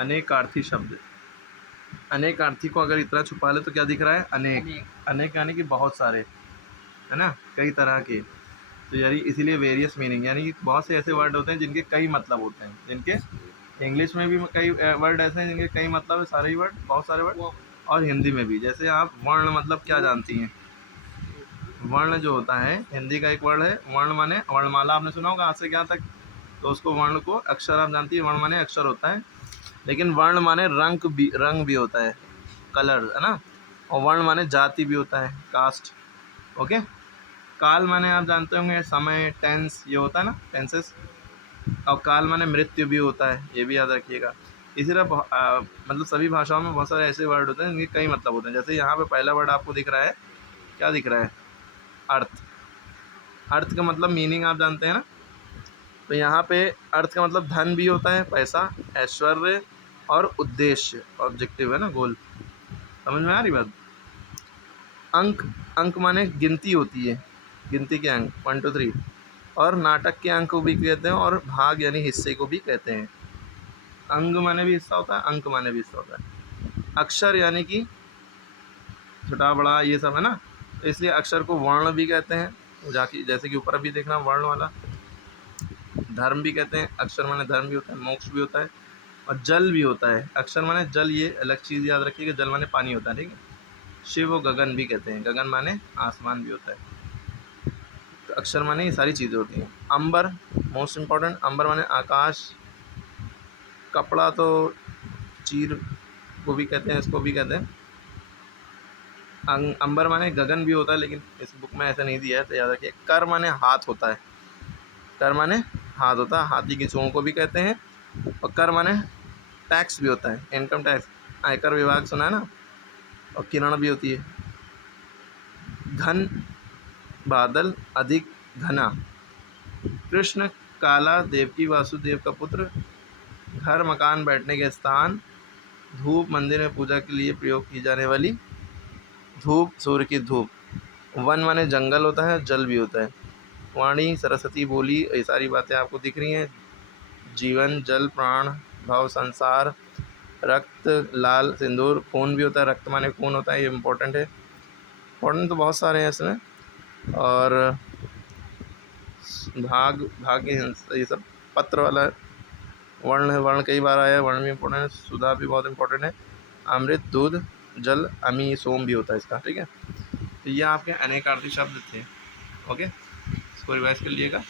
अनेकार्थी शब्द। अनेकार्थी को अगर इतना छुपा ले तो क्या दिख रहा है? अनेक। अनेक यानी कि बहुत सारे, है ना, कई तरह के। तो यानी इसीलिए वेरियस मीनिंग, यानी कि बहुत से ऐसे वर्ड होते हैं जिनके कई मतलब होते हैं, जिनके इंग्लिश में भी कई वर्ड ऐसे हैं जिनके कई मतलब है, सारे ही वर्ड, बहुत सारे वर्ड, और हिंदी में भी। जैसे आप वर्ण मतलब क्या जानती हैं? वर्ण जो होता है, हिंदी का एक वर्ड है वर्ण, माने वर्णमाला आपने सुना होगा, आज से क्या तक, तो उसको वर्ण को अक्षर आप जानती है, वर्ण माने अक्षर होता है। लेकिन वर्ण माने रंग भी होता है, कलर, है ना। और वर्ण माने जाति भी होता है, कास्ट। ओके। काल माने आप जानते होंगे समय, टेंस, ये होता है ना, टेंसेस। और काल माने मृत्यु भी होता है, ये भी याद रखिएगा। इसी तरह मतलब सभी भाषाओं में बहुत सारे ऐसे वर्ड होते हैं जिनके कई मतलब होते हैं। जैसे यहाँ पे पहला वर्ड आपको दिख रहा है, क्या दिख रहा है? अर्थ। अर्थ का मतलब मीनिंग आप जानते हैं ना। तो यहाँ पे अर्थ का मतलब धन भी होता है, पैसा, ऐश्वर्य, और उद्देश्य, ऑब्जेक्टिव, है ना, गोल। समझ में आ रही बात? अंक। अंक माने गिनती होती है, गिनती के अंक, 1 2 3। और नाटक के अंक को भी कहते हैं, और भाग यानी हिस्से को भी कहते हैं। अंग माने भी हिस्सा होता है, अंक माने भी हिस्सा होता है। अक्षर यानी कि छोटा बड़ा ये सब, है ना। तो इसलिए अक्षर को वर्ण भी कहते हैं, जाके जैसे कि ऊपर अभी देखना वर्ण वाला। धर्म भी कहते हैं, अक्षर माने धर्म भी होता है, मोक्ष भी होता है, और जल भी होता है। अक्षर माने जल, ये अलग चीज़ याद रखिएगा, जल माने पानी होता है, ठीक है। शिव और गगन भी कहते हैं, गगन माने आसमान भी होता है। तो अक्षर माने ये सारी चीज़ें होती हैं। अंबर, मोस्ट इम्पॉर्टेंट, अंबर माने आकाश। कपड़ा तो चीर को भी कहते हैं, इसको भी कहते हैं। अंबर माने गगन भी होता है, लेकिन इस बुक में ऐसा नहीं दिया है, तो याद रखिए। कर माने हाथ होता है, कर माने हाथ होता है, हाथी की सूंड को भी कहते हैं। और कर माने टैक्स भी होता है, इनकम टैक्स, आयकर विभाग सुना है ना। और किरण भी होती है। घन, बादल, अधिक, घना। कृष्ण, काला, देवकी वासुदेव का पुत्र। घर, मकान, बैठने के स्थान। धूप, मंदिर में पूजा के लिए प्रयोग की जाने वाली धूप, सूर्य की धूप। वन माने जंगल होता है, जल भी होता है। वाणी, सरस्वती बोली, ये सारी बातें आपको दिख रही हैं। जीवन, जल, प्राण, भाव, संसार। रक्त, लाल, सिंदूर। खून भी होता है, रक्त माने खून होता है, ये इम्पोर्टेंट है। इम्पोर्टेंट तो बहुत सारे हैं इसमें। और भाग, भाग्य, ये सब पत्र वाला वर्ण है, वर्ण कई बार आया है, वर्ण भी इम्पोर्टेंट है। सुधा भी बहुत इम्पोर्टेंट है। अमृत, दूध, जल, अमी, सोम भी होता है इसका, ठीक है। तो ये आपके अनेकार्थी शब्द थे। ओके, इसको रिवाइज कर लीजिएगा।